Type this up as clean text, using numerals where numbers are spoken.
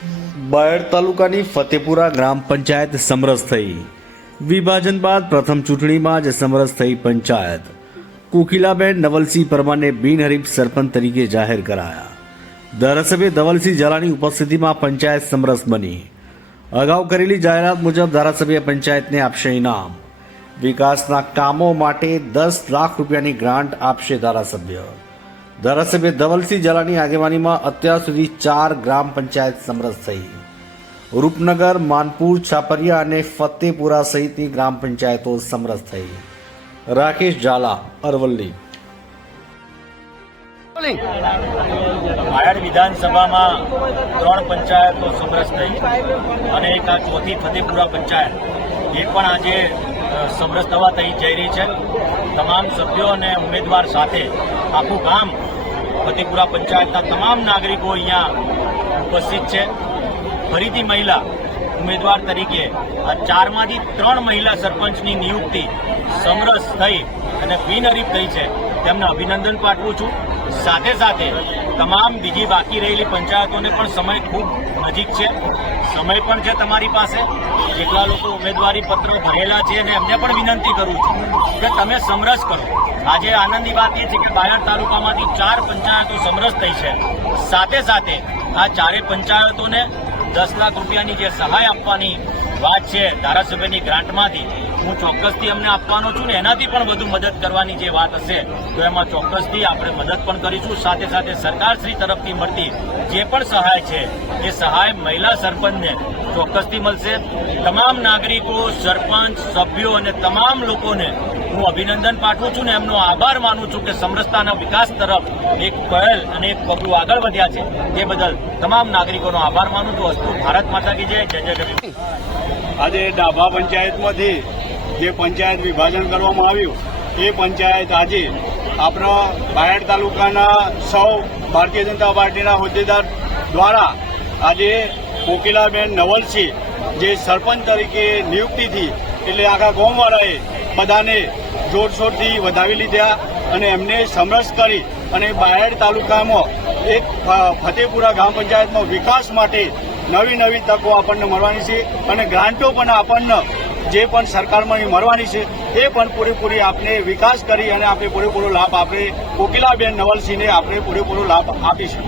બાયડ તાલુકાની ફતેપુરા ગ્રામ પંચાયત સમરસ થઈ। વિભાજન બાદ પ્રથમ ચૂંટણીમાં જ સમરસ થઈ પંચાયત। કોકિલાબેન નવલસિંહ પરમારને બિનહરીફ સરપંચ તરીકે જાહેર કરાયા। ધારાસભ્ય ધવલસિંહ ઝાલાની ઉપસ્થિતિમાં પંચાયત સમરસ બની। અગાઉ કરેલી જાહેરાત મુજબ ધારાસભ્ય પંચાયતને આપશે ઇનામ। વિકાસના કામો માટે 10 લાખ રૂપિયાની ગ્રાન્ટ આપશે ધારાસભ્ય। ધારાસભ્ય ધવલસિંહ ઝાલાની આગેવાનીમાં અત્યાર સુધી 4 ગ્રામ પંચાયત સમરસ થઈ। રૂપનગર, માનપુર, છાપરિયા અને ફતેપુરા સહિતની ગ્રામ પંચાયતો સમરસ થઈ। રાકેશ ઝાલા, અરવલ્લી। બાયડ વિધાનસભામાં 3 પંચાયતો સમરસ થઈ અને એક આ ચોથી ફતેપુરા પંચાયત એ પણ આજે સમરસ થવા જઈ રહી છે। તમામ સભ્યો અને ઉમેદવાર સાથે આખું ગામ ફતેપુરા પંચાયતના તમામ નાગરિકો અહીંયા ઉપસ્થિત છે। ફરીથી મહિલા ઉમેદવાર તરીકે આ 4માંથી 3 મહિલા સરપંચની નિયુક્તિ સમરસ થઈ અને બિનહરીફ થઈ છે, તેમને અભિનંદન પાઠવું છું। સાથે સાથે તમામ બીજી બાકી રહેલી પંચાયતોને પણ સમય ખૂબ નજીક છે, સમય પણ છે તમારી પાસે। જેટલા લોકો ઉમેદવારી પત્રો ભરેલા છે અને એમને પણ વિનંતી કરું છું કે તમે સમરસ કરો। આજે આનંદની વાત એ છે કે બાયડ તાલુકામાંથી 4 પંચાયતો સમરસ થઈ છે। સાથે સાથે આ 4 પંચાયતોને 10 લાખ રૂપિયાની જે સહાય આપવાની વાત છે ધારાસભ્યની ગ્રાન્ટમાંથી, હું ચોક્કસથી અમને આપવાનો છું ને એનાથી પણ વધુ મદદ કરવાની જે વાત હશે તો એમાં ચોક્કસથી આપણે મદદ પણ કરીશું। સાથે સાથે સરકારશ્રી તરફથી મળતી જે પણ સહાય છે એ સહાય મહિલા સરપંચને ચોક્કસથી મળશે। તમામ નાગરિકો, સરપંચ, સભ્યો અને તમામ લોકોને હું અભિનંદન પાઠવું છું ને એમનો આભાર માનું છું કે સમરસતાના વિકાસ તરફ એક પહેલ અને એક પગલું આગળ વધ્યા છે, તે બદલ તમામ નાગરિકોનો આભાર માનું છું। અસ્તુ ભારત માતા કી જય, જય જય ગઢવી। આજે ડાભા પંચાયતમાંથી જે પંચાયત વિભાજન કરવામાં આવ્યું એ પંચાયત આજે આપણા બાયડ તાલુકાના સૌ ભારતીય જનતા પાર્ટીના હોદ્દેદાર દ્વારા આજે કોકિલાબેન નવલસિંહ જે સરપંચ તરીકે નિયુક્તિથી એટલે આખા ગામવાળાએ બધાને જોરશોરથી વધાવી લીધા અને એમને સમરસ કરી અને બાયડ તાલુકામાં એક ફતેપુરા ગ્રામ પંચાયતનો વિકાસ માટે નવી તકો આપણને મળવાની છે અને ગ્રાન્ટો પણ આપણને જે પણ સરકારમાં મળવાની છે એ પણ પૂરેપૂરી આપણે વિકાસ કરી અને આપણે પૂરેપૂરો લાભ આપણે કોકિલાબેન નવલસિંહને આપણે પૂરેપૂરો લાભ આપીશું।